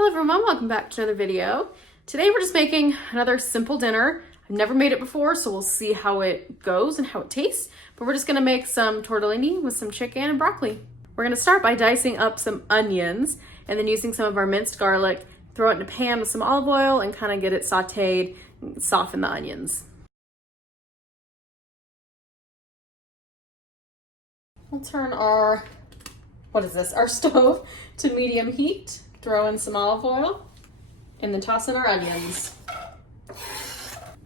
Hello everyone, welcome back to another video. Today we're just making another simple dinner. I've never made it before, so we'll see how it goes and how it tastes. But we're just gonna make some tortellini with some chicken and broccoli. We're gonna start by dicing up some onions and then using some of our minced garlic, throw it in a pan with some olive oil and kind of get it sauteed and soften the onions. We'll turn our stove to medium heat. Throw in some olive oil and then toss in our onions.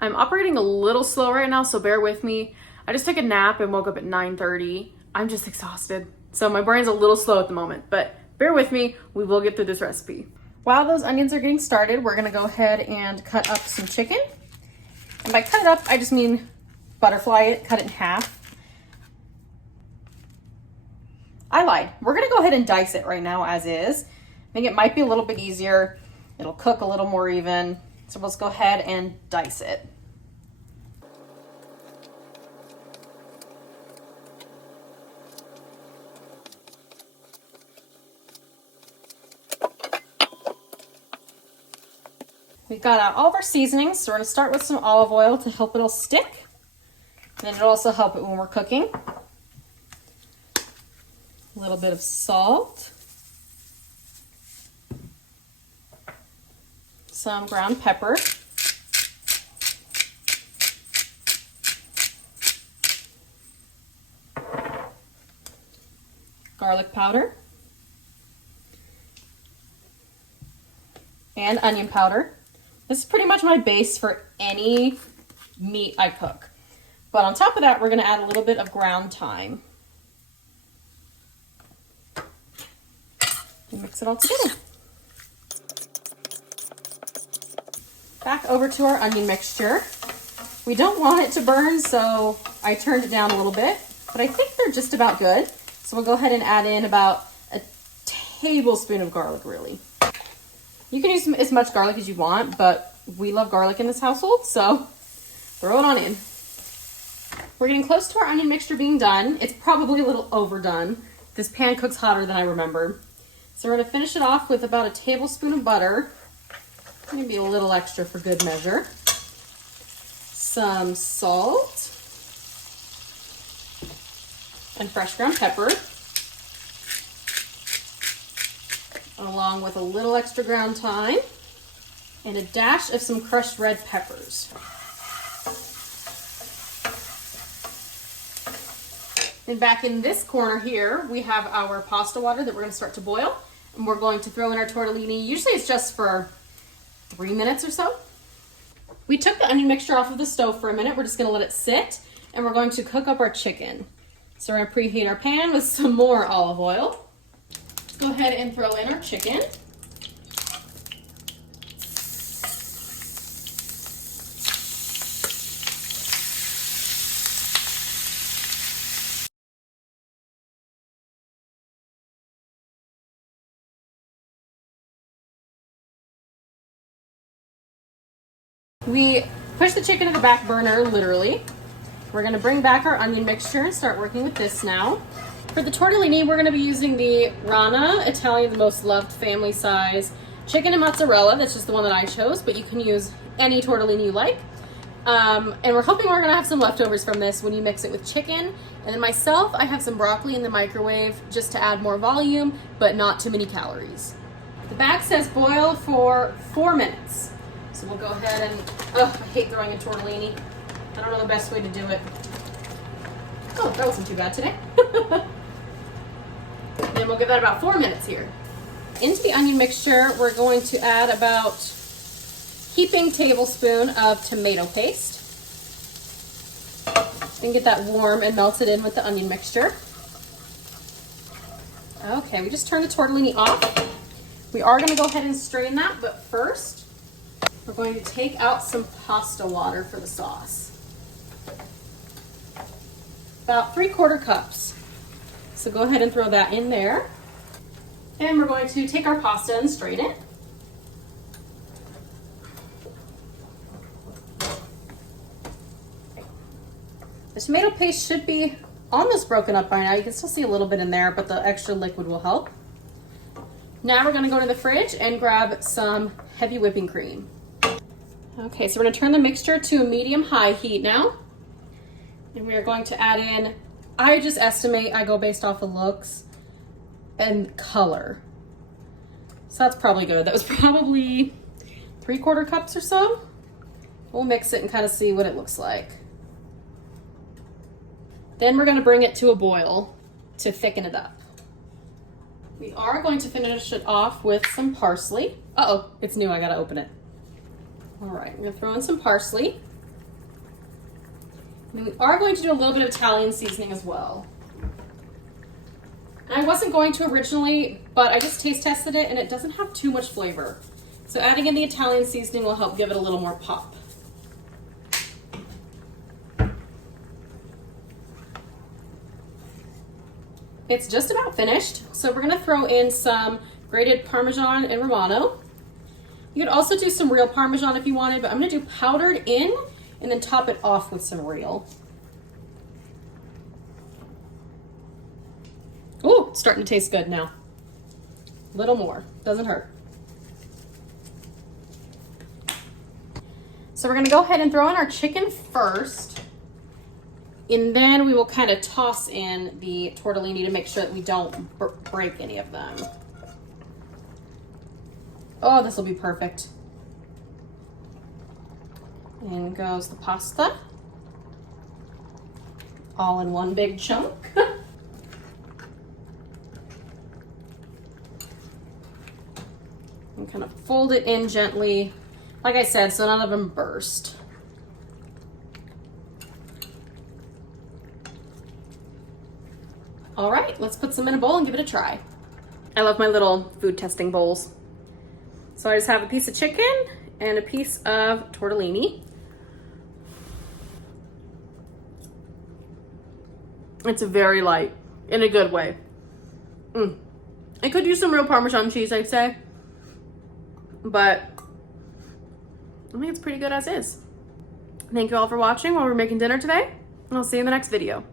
I'm operating a little slow right now, so bear with me. I just took a nap and woke up at 9:30. I'm just exhausted. So my brain's a little slow at the moment, but bear with me. We will get through this recipe. While those onions are getting started, we're gonna go ahead and cut up some chicken. And by cut it up, I just mean butterfly it, cut it in half. I lied. We're gonna go ahead and dice it right now as is. I think it might be a little bit easier. It'll cook a little more even. So let's go ahead and dice it. We've got out all of our seasonings, so we're gonna start with some olive oil to help it'll stick. And then it'll also help it when we're cooking. A little bit of salt. Some ground pepper. Garlic powder. And onion powder. This is pretty much my base for any meat I cook. But on top of that, we're gonna add a little bit of ground thyme. And mix it all together. Back over to our onion mixture. We don't want it to burn, so I turned it down a little bit, but I think they're just about good. So we'll go ahead and add in about a tablespoon of garlic, really. You can use as much garlic as you want, but we love garlic in this household, so throw it on in. We're getting close to our onion mixture being done. It's probably a little overdone. This pan cooks hotter than I remember. So we're gonna finish it off with about a tablespoon of butter. Maybe a little extra for good measure. Some salt. And fresh ground pepper. Along with a little extra ground thyme. And a dash of some crushed red peppers. And back in this corner here, we have our pasta water that we're gonna start to boil. And we're going to throw in our tortellini. Usually it's just for 3 minutes or so. We took the onion mixture off of the stove for a minute. We're just gonna let it sit and we're going to cook up our chicken. So we're gonna preheat our pan with some more olive oil. Go ahead and throw in our chicken. We push the chicken to the back burner, literally. We're gonna bring back our onion mixture and start working with this now. For the tortellini, we're gonna be using the Rana Italian, the most loved family size chicken and mozzarella. That's just the one that I chose, but you can use any tortellini you like. And we're hoping we're gonna have some leftovers from this when you mix it with chicken. And then myself, I have some broccoli in the microwave just to add more volume, but not too many calories. The bag says boil for 4 minutes. So we'll go ahead and, I hate throwing in tortellini. I don't know the best way to do it. Oh, that wasn't too bad today. Then we'll give that about 4 minutes here. Into the onion mixture, we're going to add about heaping tablespoon of tomato paste. And get that warm and melted in with the onion mixture. Okay, we just turned the tortellini off. We are gonna go ahead and strain that, but first, we're going to take out some pasta water for the sauce. About 3/4 cups. So go ahead and throw that in there. And we're going to take our pasta and strain it. The tomato paste should be almost broken up by now. You can still see a little bit in there, but the extra liquid will help. Now we're gonna go to the fridge and grab some heavy whipping cream. Okay, so we're gonna turn the mixture to a medium-high heat now. And we are going to add in, I just estimate, I go based off of looks and color. So that's probably good. That was probably 3/4 cups or so. We'll mix it and kind of see what it looks like. Then we're gonna bring it to a boil to thicken it up. We are going to finish it off with some parsley. Uh-oh, it's new, I gotta open it. All right, we're gonna throw in some parsley. And we are going to do a little bit of Italian seasoning as well. I wasn't going to originally, but I just taste tested it and it doesn't have too much flavor. So adding in the Italian seasoning will help give it a little more pop. It's just about finished, so we're gonna throw in some grated Parmesan and Romano. You could also do some real Parmesan if you wanted, but I'm gonna do powdered in and then top it off with some real. Ooh, it's starting to taste good now. A little more, doesn't hurt. So we're gonna go ahead and throw in our chicken first, and then we will kind of toss in the tortellini to make sure that we don't break any of them. Oh, this will be perfect. In goes the pasta. All in one big chunk. And kind of fold it in gently, like I said, so none of them burst. All right, let's put some in a bowl and give it a try. I love my little food testing bowls. So I just have a piece of chicken and a piece of tortellini. It's very light, in a good way. I could use some real Parmesan cheese, I'd say. But I think it's pretty good as is. Thank you all for watching while we're making dinner today, and I'll see you in the next video.